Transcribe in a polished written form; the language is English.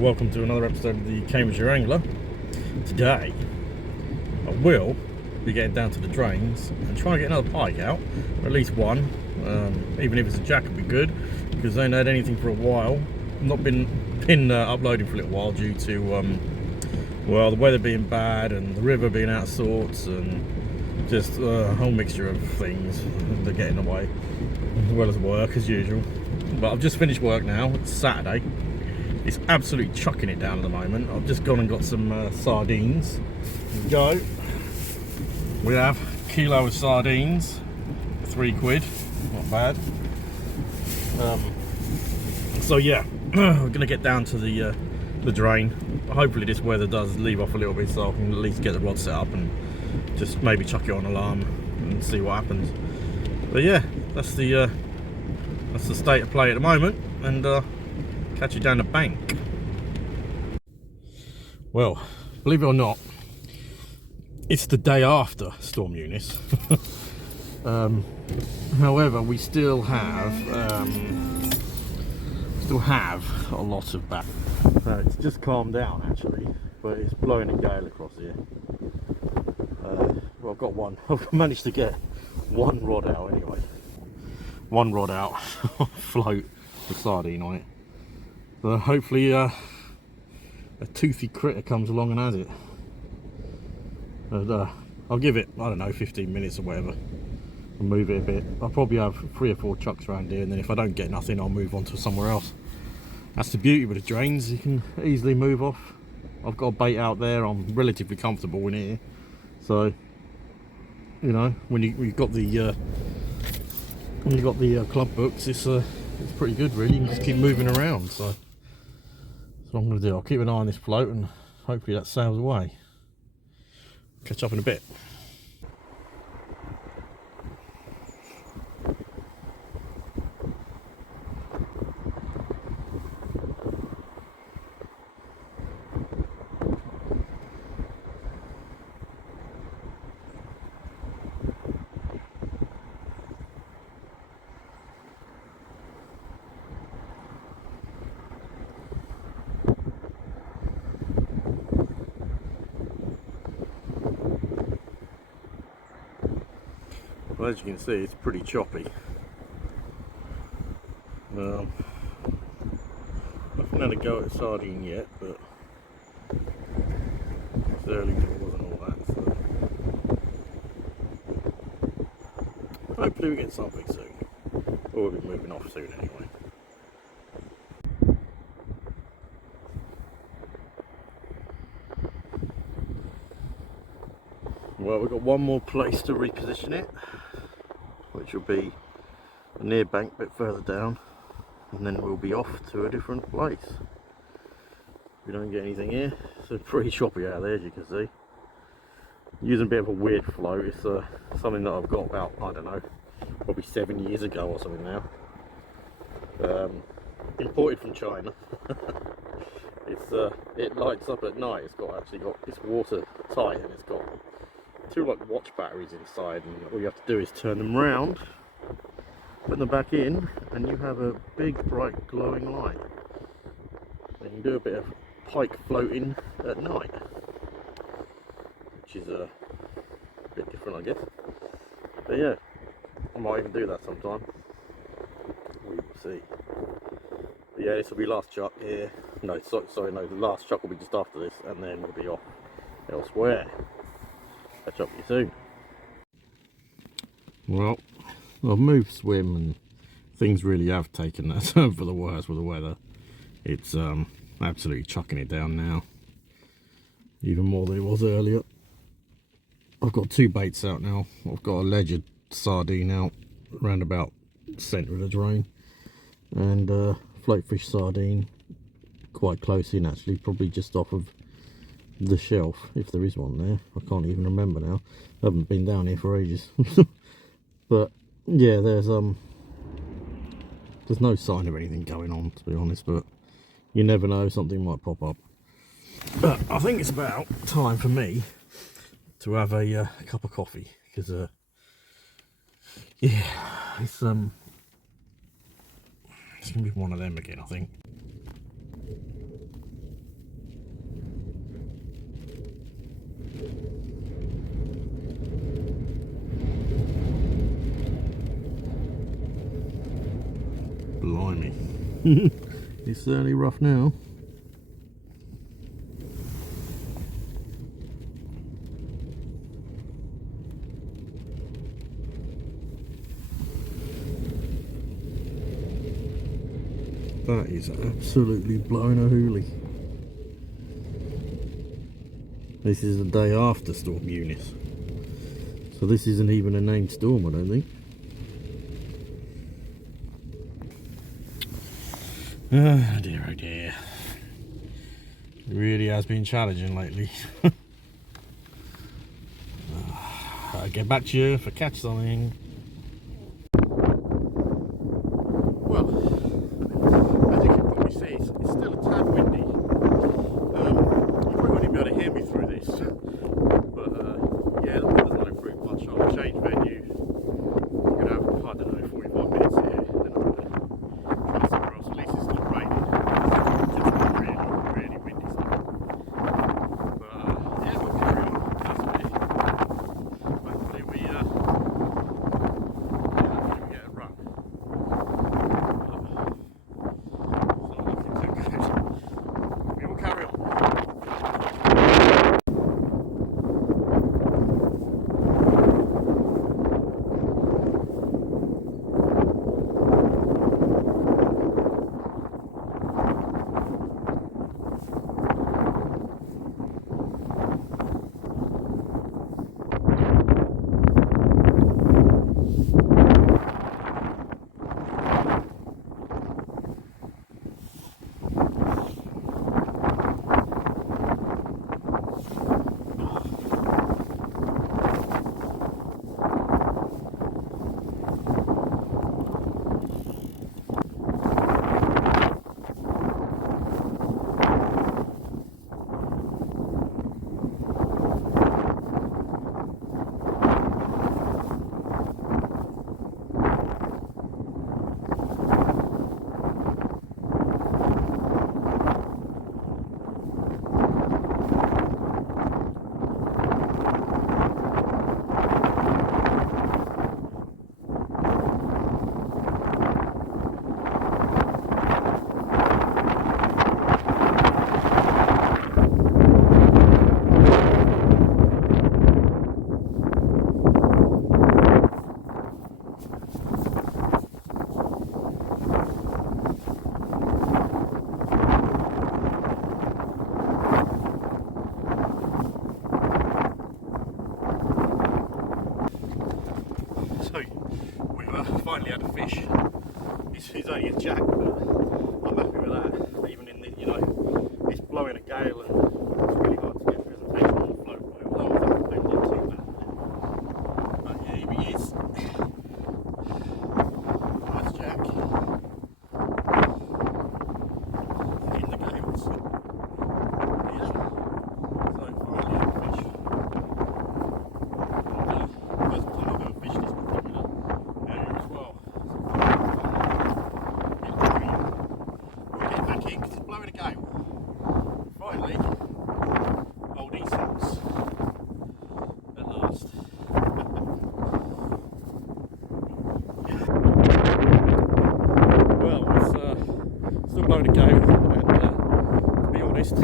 welcome to another episode of the Cambridgeshire Angler. Today I will be getting down to the drains and trying to get another pike out, or at least one. Even if it's a jack would be good, because I ain't had anything for a while. Not been uploading for a little while due to well, the weather being bad and the river being out of sorts and just a whole mixture of things that get in the way, as well as work as usual. But I've just finished work now. It's Saturday. It's absolutely chucking it down at the moment. I've just gone and got some sardines. Here we go. We have a kilo of sardines, £3, not bad. So yeah, we're gonna get down to the drain. Hopefully this weather does leave off a little bit, so I can at least get the rod set up and just maybe chuck it on alarm and see what happens. But yeah, that's the state of play at the moment, and catch you down the bank. Well, believe it or not, it's the day after Storm Eunice. However, we still have a lot of back. It's just calmed down actually, but it's blowing a gale across here. Well, I've got one. I've managed to get one rod out anyway. One rod out, float with sardine on it. But hopefully a toothy critter comes along and has it. And I'll give it, I don't know, 15 minutes or whatever, and move it a bit. I'll probably have 3 or 4 chucks around here, and then if I don't get nothing, I'll move on to somewhere else. That's the beauty with the drains, you can easily move off. I've got a bait out there, I'm relatively comfortable in here. So, you know, when you've got the club books, it's pretty good really. You can just keep moving around. So that's what I'm going to do. I'll keep an eye on this float and hopefully that sails away. Catch up in a bit. Well, as you can see, it's pretty choppy. I haven't had a go at sardine yet, but it's early doors and all that, so hopefully we get something soon. Or we'll be moving off soon anyway. Well, we've got one more place to reposition it, which will be a near bank bit further down, and then we'll be off to a different place. We don't get anything here, so it's pretty choppy out there, as you can see. Using a bit of a weird float. It's something that I've got about, I don't know, probably 7 years ago or something now. Imported from China. It lights up at night. It's watertight, and it's got 2 like watch batteries inside, and all you have to do is turn them round, put them back in, and you have a big bright glowing light. And you can do a bit of pike floating at night, which is a bit different, I guess. But yeah, I might even do that sometime. We will see. But yeah, this will be last chuck here. No, sorry, no, the last chuck will be just after this, and then we'll be off elsewhere. Catch up with you soon. Well, I've moved swim, and things really have taken that turn for the worse with the weather. It's absolutely chucking it down now, even more than it was earlier. I've got 2 baits out now. I've got a ledger sardine out around about the centre of the drain, and floatfish sardine quite close in actually, probably just off of the shelf, if there is one there. I can't even remember now. I haven't been down here for ages. But yeah, there's no sign of anything going on, to be honest, but you never know, something might pop up. But I think it's about time for me to have a cup of coffee, because yeah, it's gonna be one of them again, I think. It's certainly rough now. That is absolutely blowing a hoolie. This is the day after Storm Eunice, so this isn't even a named storm, I don't think. Oh dear, oh dear. It really has been challenging lately. I'll get back to you if I catch something. Well, as you can probably see, it's still a tad windy. You probably won't even be able to hear me through this. But yeah, the weather's not improved much. I'll change venue. I'm going to have, I don't know, 45 minutes here. Then I'm going to try somewhere else. At least it's not raining. It's just really, really windy. But yeah, we'll carry on. Hopefully we get a run. We will carry on. So we've finally had a fish. He's only a jack, but I'm happy with that. Even in the, you know, it's blowing a gale and it's really hard to get presentation on the float boat. Although I haven't been too bad. But yeah, he is. Nice jack. In the gales. Yeah. So finally had a fish. First time I've ever fished this particular area as well. We'll get back in because it's blowing a gale. Finally, old E6 at last. Well, it's still blowing a gale, and to be honest,